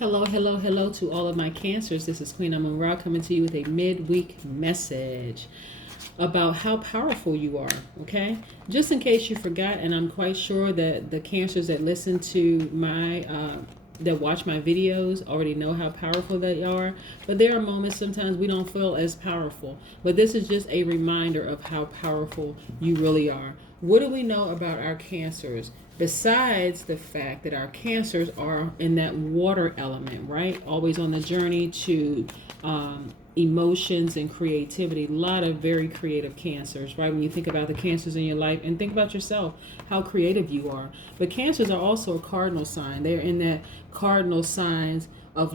Hello, hello, hello to all of my cancers. This is Queen Amun Ra coming to you with a midweek message about how powerful you are, okay? Just in case you forgot, and I'm quite sure that the cancers that listen to that watch my videos already know how powerful they are, but there are moments sometimes we don't feel as powerful. But this is just a reminder of how powerful you really are. What do we know about our cancers? Besides the fact that our cancers are in that water element, right? Always on the journey to emotions and creativity. A lot of very creative cancers, right? When you think about the cancers in your life and think about yourself, how creative you are. But cancers are also a cardinal sign. They're in that cardinal signs of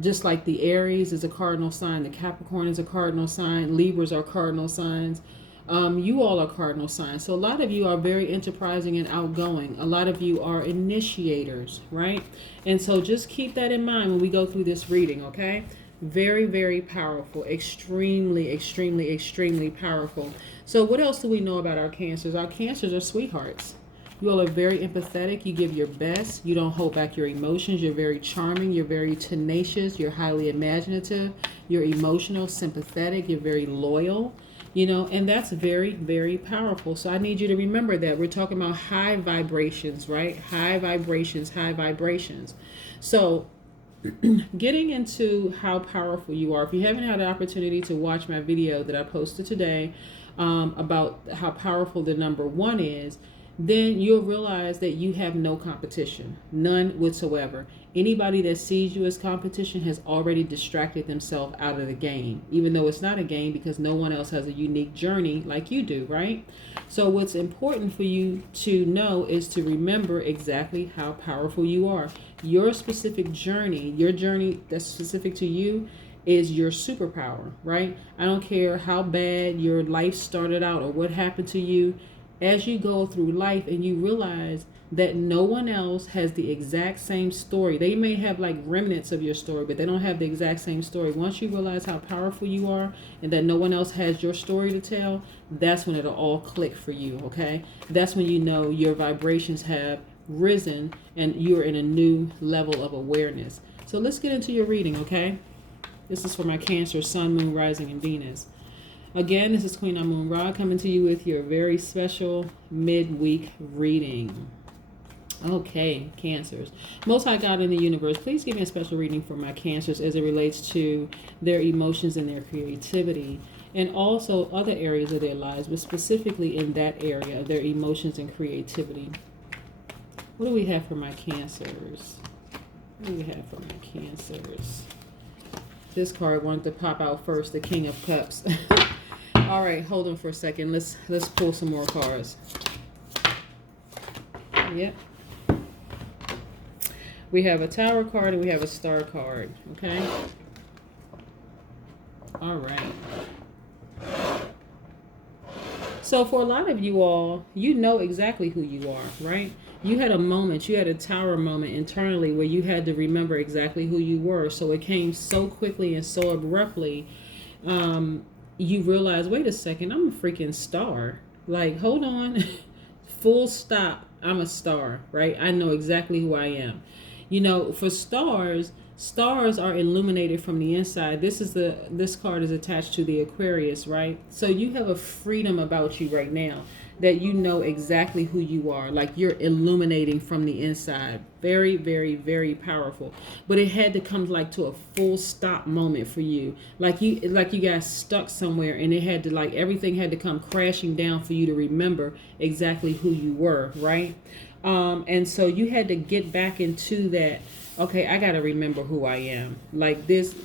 just like the Aries is a cardinal sign, the Capricorn is a cardinal sign, Libras are cardinal signs. You all are cardinal signs. So a lot of you are very enterprising and outgoing. A lot of you are initiators, right? And so just keep that in mind when we go through this reading, okay? Very, very powerful. Extremely, extremely, extremely powerful. So what else do we know about our cancers? Our cancers are sweethearts. You all are very empathetic. You give your best. You don't hold back your emotions. You're very charming. You're very tenacious. You're highly imaginative. You're emotional, sympathetic. You're very loyal. And that's very, very powerful. So I need you to remember that. We're talking about high vibrations, right? High vibrations, high vibrations. So getting into how powerful you are. If you haven't had the opportunity to watch my video that I posted today about how powerful the number 1 is, then you'll realize that you have no competition, none whatsoever. Anybody that sees you as competition has already distracted themselves out of the game, even though it's not a game because no one else has a unique journey like you do, right? So what's important for you to know is to remember exactly how powerful you are. Your specific journey, your journey that's specific to you is your superpower, right? I don't care how bad your life started out or what happened to you. As you go through life and you realize that no one else has the exact same story. They may have like remnants of your story, but they don't have the exact same story. Once you realize how powerful you are and that no one else has your story to tell, that's when it'll all click for you, okay? That's when you know your vibrations have risen and you're in a new level of awareness. So let's get into your reading, okay? This is for my Cancer, Sun, Moon, Rising, and Venus. Again, this is Queen Amun Ra coming to you with your very special midweek reading. Okay, Cancers. Most High God in the universe, please give me a special reading for my Cancers as it relates to their emotions and their creativity, and also other areas of their lives, but specifically in that area of their emotions and creativity. What do we have for my Cancers? What do we have for my Cancers? This card wanted to pop out first, the King of Cups. All right, hold on for a second. Let's pull some more cards. Yep. We have a Tower card and we have a Star card. Okay. All right. So for a lot of you all, you know exactly who you are, right? You had a moment, you had a Tower moment internally where you had to remember exactly who you were. So it came so quickly and so abruptly. You realize, wait a second, I'm a freaking star. Like, hold on. Full stop. I'm a star, right? I know exactly who I am. For stars are illuminated from the inside. This card is attached to the Aquarius, right? So you have a freedom about you right now that you know exactly who you are. Like, you're illuminating from the inside. Very, very, very powerful. But it had to come to a full stop moment for you. Like you got stuck somewhere and it had to everything had to come crashing down for you to remember exactly who you were, right? And so you had to get back into that, okay, I got to remember who I am. Like this,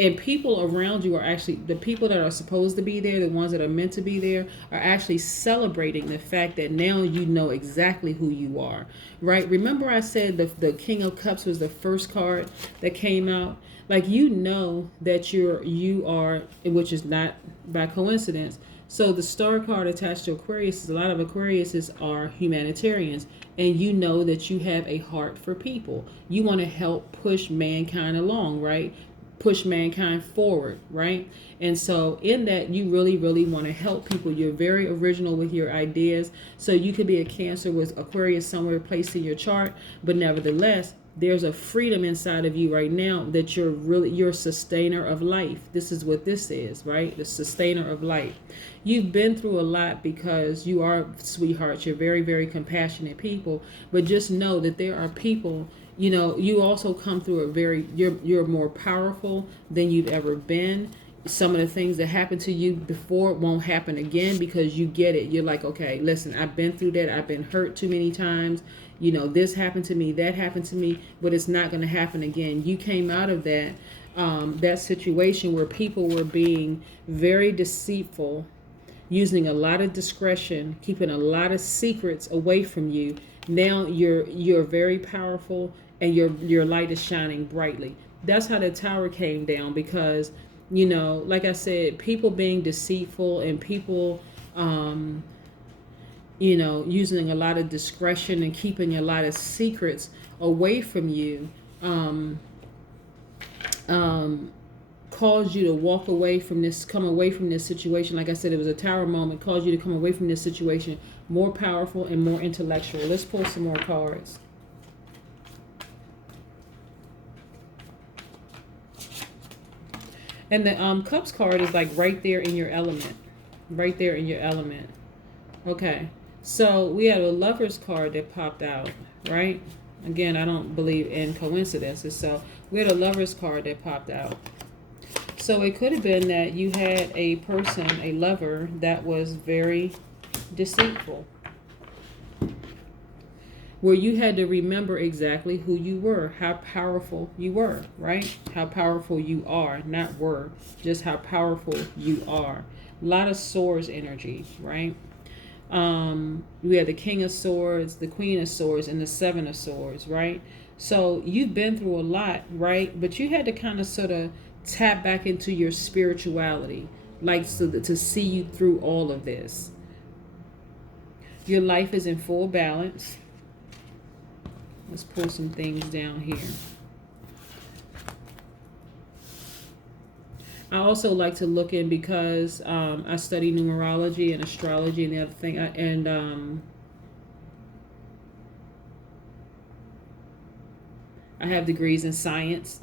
and people around you are actually, the people that are supposed to be there, the ones that are meant to be there, are actually celebrating the fact that now you know exactly who you are, right? Remember I said the King of Cups was the first card that came out? Like, that you are, which is not by coincidence. So the Star card attached to Aquarius, a lot of Aquariuses are humanitarians, and you know that you have a heart for people. You want to help push mankind along, right? push mankind forward, right? And so in that, you really, really want to help people. You're very original with your ideas. So you could be a Cancer with Aquarius somewhere placed in your chart, but nevertheless, there's a freedom inside of you right now that you're a sustainer of life. This is what this is, right? The sustainer of life. You've been through a lot because you are sweethearts. You're very, very compassionate people, but just know that there are people, you also come through you're more powerful than you've ever been. Some of the things that happened to you before won't happen again because you get it. You're like, okay, listen, I've been through that. I've been hurt too many times. This happened to me, that happened to me, but it's not going to happen again. You came out of that situation where people were being very deceitful, using a lot of discretion, keeping a lot of secrets away from you. Now you're very powerful, and your light is shining brightly. That's how the tower came down, because like I said, people being deceitful and people using a lot of discretion and keeping a lot of secrets away from you caused you to come away from this situation. Like I said, it was a tower moment, caused you to come away from this situation more powerful and more intellectual. Let's pull some more cards. And the Cups card is like right there in your element. Right there in your element. Okay. So we had a Lover's card that popped out, right? Again, I don't believe in coincidences. So we had a Lover's card that popped out. So it could have been that you had a person, a lover, that was very deceitful, where you had to remember exactly who you were, how powerful you were, right? How powerful you are, not were, just how powerful you are. A lot of Swords energy, right? We had the King of Swords, the Queen of Swords, and the Seven of Swords, right? So you've been through a lot, right? But you had to kind of sort of tap back into your spirituality, like to see you through all of this. Your life is in full balance. Let's pull some things down here. I also like to look in, because I study numerology and astrology and the other thing, I have degrees in science.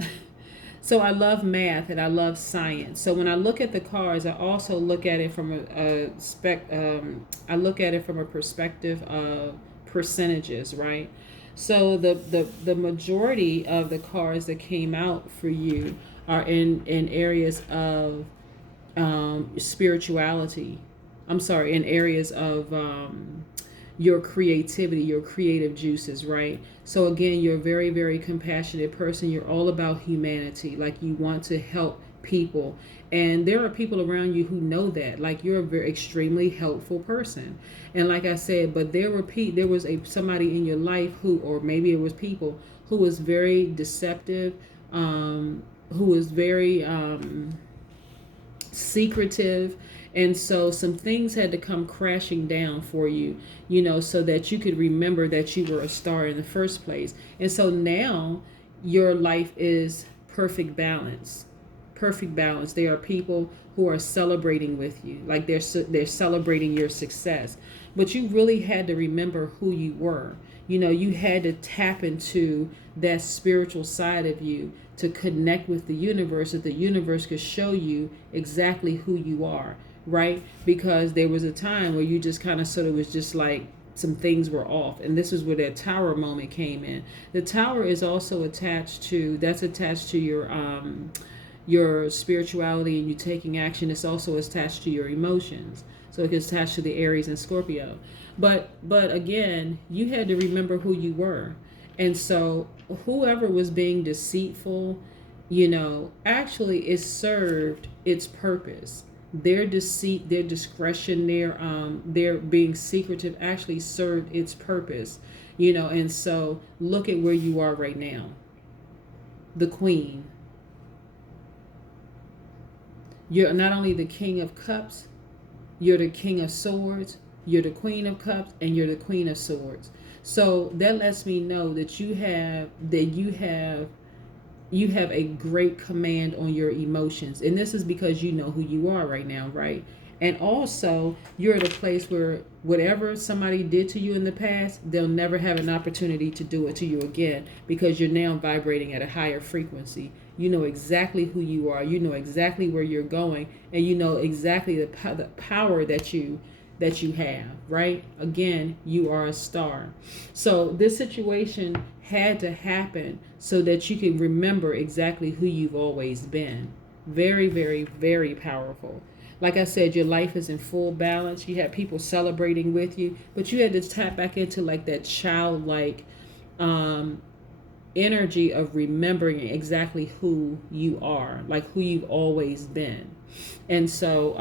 So I love math and I love science. So when I look at the cards, I also look at it from I look at it from a perspective of percentages, right? So the majority of the cards that came out for you are in areas of spirituality. I'm sorry, in areas of your creativity, your creative juices, right? So again, you're a very, very compassionate person. You're all about humanity. Like, you want to help people. And there are people around you who know that. Like, you're a very extremely helpful person. And like I said, but there was somebody in your life who, or maybe it was people, who was very deceptive, who was very secretive. And so some things had to come crashing down for you, so that you could remember that you were a star in the first place. And so now your life is perfect balance. Perfect balance. There are people who are celebrating with you, like they're celebrating your success. But you really had to remember who you were. You had to tap into that spiritual side of you to connect with the universe, so the universe could show you exactly who you are, right? Because there was a time where you just kind of sort of was just like, some things were off. And this is where that tower moment came in. The tower is also attached to your spirituality and you taking action. It's also attached to your emotions. So it gets attached to the Aries and Scorpio. But again, you had to remember who you were. And so whoever was being deceitful, actually it served its purpose. Their deceit, their discretion, their being secretive actually served its purpose. And so look at where you are right now. The Queen. You're not only the King of Cups, you're the King of Swords, you're the Queen of Cups, and you're the Queen of Swords. So that lets me know that you have you have a great command on your emotions. And this is because you know who you are right now, right? And also, you're at a place where whatever somebody did to you in the past, they'll never have an opportunity to do it to you again, because you're now vibrating at a higher frequency. You know exactly who you are. You know exactly where you're going, and you know exactly the power that you have, right? Again, you are a star. So this situation had to happen so that you can remember exactly who you've always been. Very, very, very powerful. Like I said, your life is in full balance. You had people celebrating with you, but you had to tap back into like that childlike energy of remembering exactly who you are, like who you've always been. And so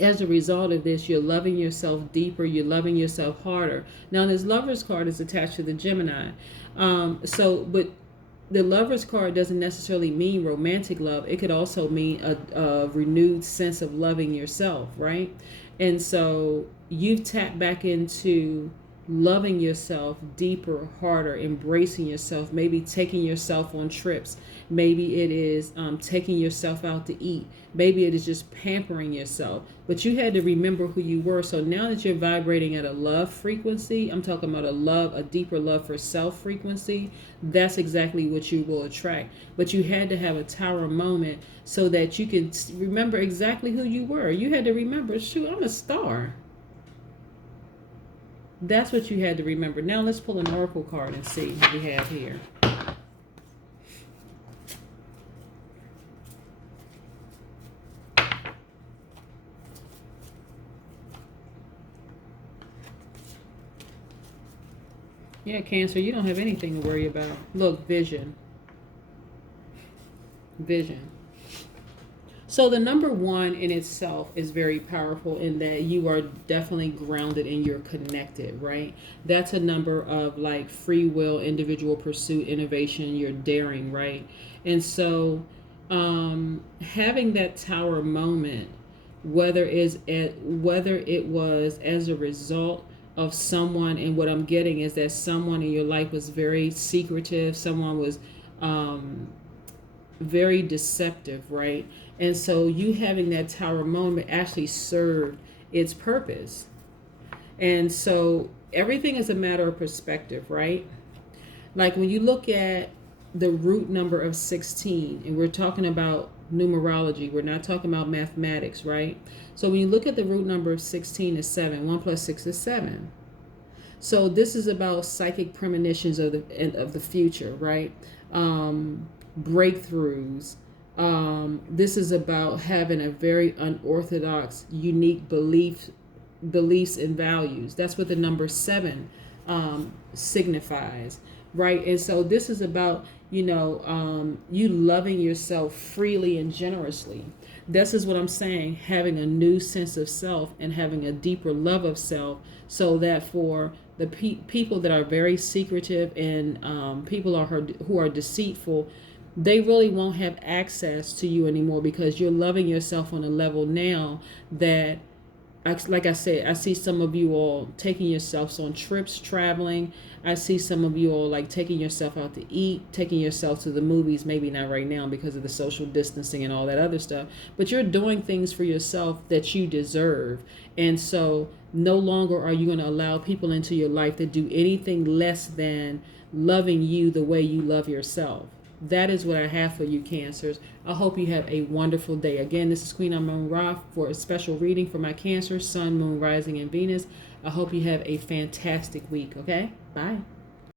as a result of this, you're loving yourself deeper, you're loving yourself harder. Now, this Lover's card is attached to the Gemini. But the Lover's card doesn't necessarily mean romantic love. It could also mean a renewed sense of loving yourself, right? And so you've tapped back into loving yourself deeper, harder, embracing yourself, maybe taking yourself on trips. Maybe it is taking yourself out to eat. Maybe it is just pampering yourself. But you had to remember who you were. So now that you're vibrating at a love frequency, I'm talking about a deeper love for self frequency, that's exactly what you will attract. But you had to have a tower moment so that you can remember exactly who you were. You had to remember, shoot, I'm a star. That's what you had to remember. Now let's pull an oracle card and see what we have here. Yeah, Cancer, you don't have anything to worry about. Look, vision. Vision. So the number 1 in itself is very powerful in that you are definitely grounded and you're connected, right? That's a number of like free will, individual pursuit, innovation, you're daring, right? And so having that tower moment, whether it was as a result of someone, and what I'm getting is that someone in your life was very secretive, someone was very deceptive, right? And so you having that tower moment actually served its purpose. And so everything is a matter of perspective, right? Like when you look at the root number of 16, and we're talking about numerology, we're not talking about mathematics, right? So when you look at the root number of 16 is 7. 1 plus 6 is 7. So this is about psychic premonitions of the future, right? Breakthroughs. This is about having a very unorthodox, unique beliefs and values. That's what the number 7 signifies, right? And so this is about, you loving yourself freely and generously. This is what I'm saying, having a new sense of self and having a deeper love of self, so that for the people that are very secretive and people who are deceitful, they really won't have access to you anymore, because you're loving yourself on a level now that, like I said, I see some of you all taking yourselves on trips, traveling. I see some of you all like taking yourself out to eat, taking yourself to the movies, maybe not right now because of the social distancing and all that other stuff, but you're doing things for yourself that you deserve. And so no longer are you going to allow people into your life that do anything less than loving you the way you love yourself. That is what I have for you, Cancers. I hope you have a wonderful day. Again, this is Queen Amun Ra for a special reading for my Cancer, Sun, Moon, Rising, and Venus. I hope you have a fantastic week, okay? Bye.